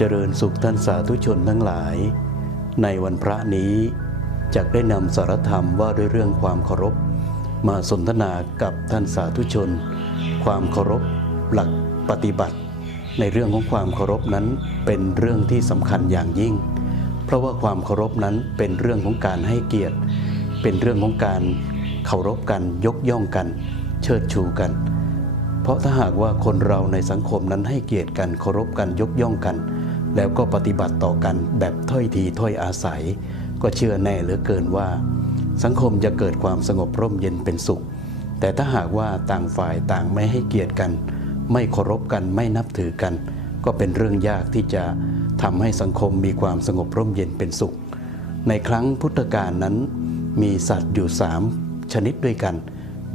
เจริญสุขท่านสาธุชนทั้งหลาย ในวันพระนี้จะได้นำสารธรรมว่าด้วยเรื่องความเคารพ มาสนทนากับท่านสาธุชน ความเคารพหลักปฏิบัติ ในเรื่องของความเคารพนั้นเป็นเรื่องที่สำคัญอย่างยิ่ง เพราะว่าความเคารพนั้นเป็นเรื่องของการให้เกียรติ เป็นเรื่องของการเคารพกันยกย่องกัน เชิดชูกัน เพราะถ้าหากว่าคนเราในสังคมนั้นให้เกียรติกันเคารพกันยกย่องกัน แล้วก็ปฏิบัติต่อกันแบบถ้อยทีถ้อยอาศัย ก็เชื่อแน่เหลือเกินว่า สังคมจะเกิดความสงบร่มเย็นเป็นสุข แต่ถ้าหากว่าต่างฝ่ายต่างไม่ให้เกียรติกัน ไม่เคารพกันไม่นับถือกัน ก็เป็นเรื่องยากที่จะทำให้สังคมมีความสงบร่มเย็นเป็นสุข ในครั้งพุทธกาลนั้น มีสัตว์อยู่สามชนิดด้วยกัน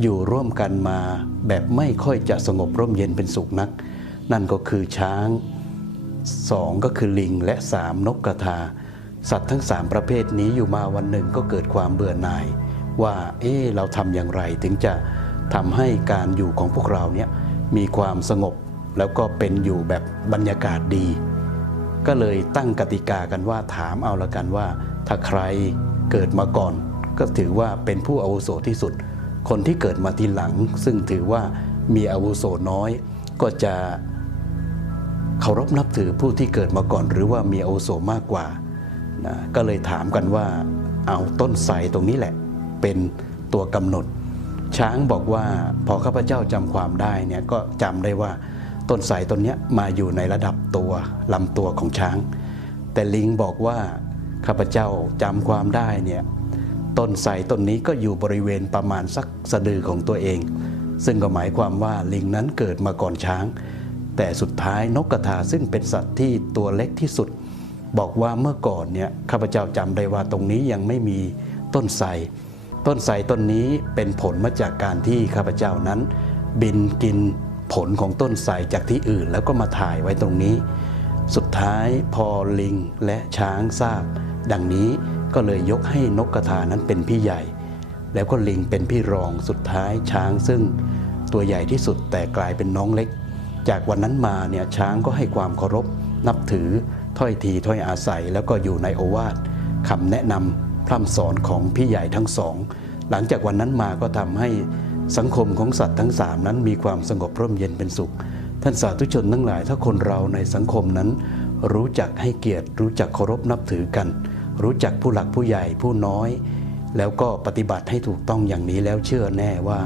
อยู่ร่วมกันมาแบบไม่ค่อยจะสงบร่มเย็นเป็นสุขนัก นั่นก็คือช้าง สองก็คือลิงและสามนกกระทา สัตว์ทั้งสามประเภทนี้อยู่มาวันหนึ่งก็เกิดความเบื่อหน่าย ว่าเอ๊เราทำอย่างไรถึงจะทำให้การอยู่ของพวกเราเนี่ยมีความสงบแล้วก็เป็นอยู่แบบบรรยากาศดี ก็เลยตั้งกติกากันว่าถามเอาละกันว่า ถ้าใครเกิดมาก่อน ก็ถือว่าเป็นผู้อาวุโสที่สุด คนที่เกิดมาทีหลัง ซึ่งถือว่ามีอาวุโสน้อยก็จะ เคารพนับถือผู้ที่เกิดมาก่อน หรือว่ามีอาวุโสมากกว่านะก็เลยถามกันว่าเอาต้นไทรตรงนี้แหละ เป็นตัวกำหนด ช้างบอกว่าพอข้าพเจ้าจำความได้เนี่ยก็จำได้ว่าต้นไทรต้นนี้มาอยู่ในระดับตัวลำตัวของช้าง แต่ลิงบอกว่าข้าพเจ้าจำความได้เนี่ยต้นไทรต้นนี้ก็อยู่บริเวณประมาณสักสะดือของตัวเอง ซึ่งก็หมายความว่าลิงนั้นเกิดมาก่อนช้าง แต่สุดท้ายนกกระทาซึ่งเป็นสัตว์ที่ตัวเล็กที่สุด บอกว่าเมื่อก่อนเนี่ยข้าพเจ้าจำได้ว่าตรงนี้ยังไม่มีต้นไทรต้นไทรต้นนี้เป็นผลมาจากการที่ข้าพเจ้านั้น บินกินผลของต้นไทรจากที่อื่นแล้วก็มาถ่ายไว้ตรงนี้ สุดท้ายพอลิงและช้างทราบ ดังนี้ก็เลยยกให้นกกระทานั้นเป็นพี่ใหญ่ แล้วก็ลิงเป็นพี่รองสุดท้ายช้างซึ่งตัวใหญ่ที่สุดแต่กลายเป็นน้องเล็ก จากวันนั้นมาเนี่ยช้างก็ให้ความเคารพนับถือถ้อยทีถ้อยอาศัย แล้วก็อยู่ในโอวาทคำแนะนำพร่ำสอนของพี่ใหญ่ทั้งสอง หลังจากวันนั้นมาก็ทำให้สังคมของสัตว์ทั้งสามนั้นมีความสงบร่มเย็นเป็นสุข ท่านสาธุชนทั้งหลาย ถ้าคนเราในสังคมนั้น รู้จักให้เกียรติ รู้จักเคารพนับถือกัน รู้จักผู้หลักผู้ใหญ่ผู้น้อย แล้วก็ปฏิบัติให้ถูกต้องอย่างนี้แล้วเชื่อแน่ว่า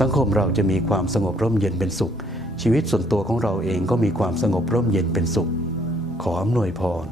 สังคมเราจะมีความสงบร่มเย็นเป็นสุข ชีวิตส่วนตัวของเราเองก็มีความสงบร่มเย็นเป็นสุข ขออำนวยพร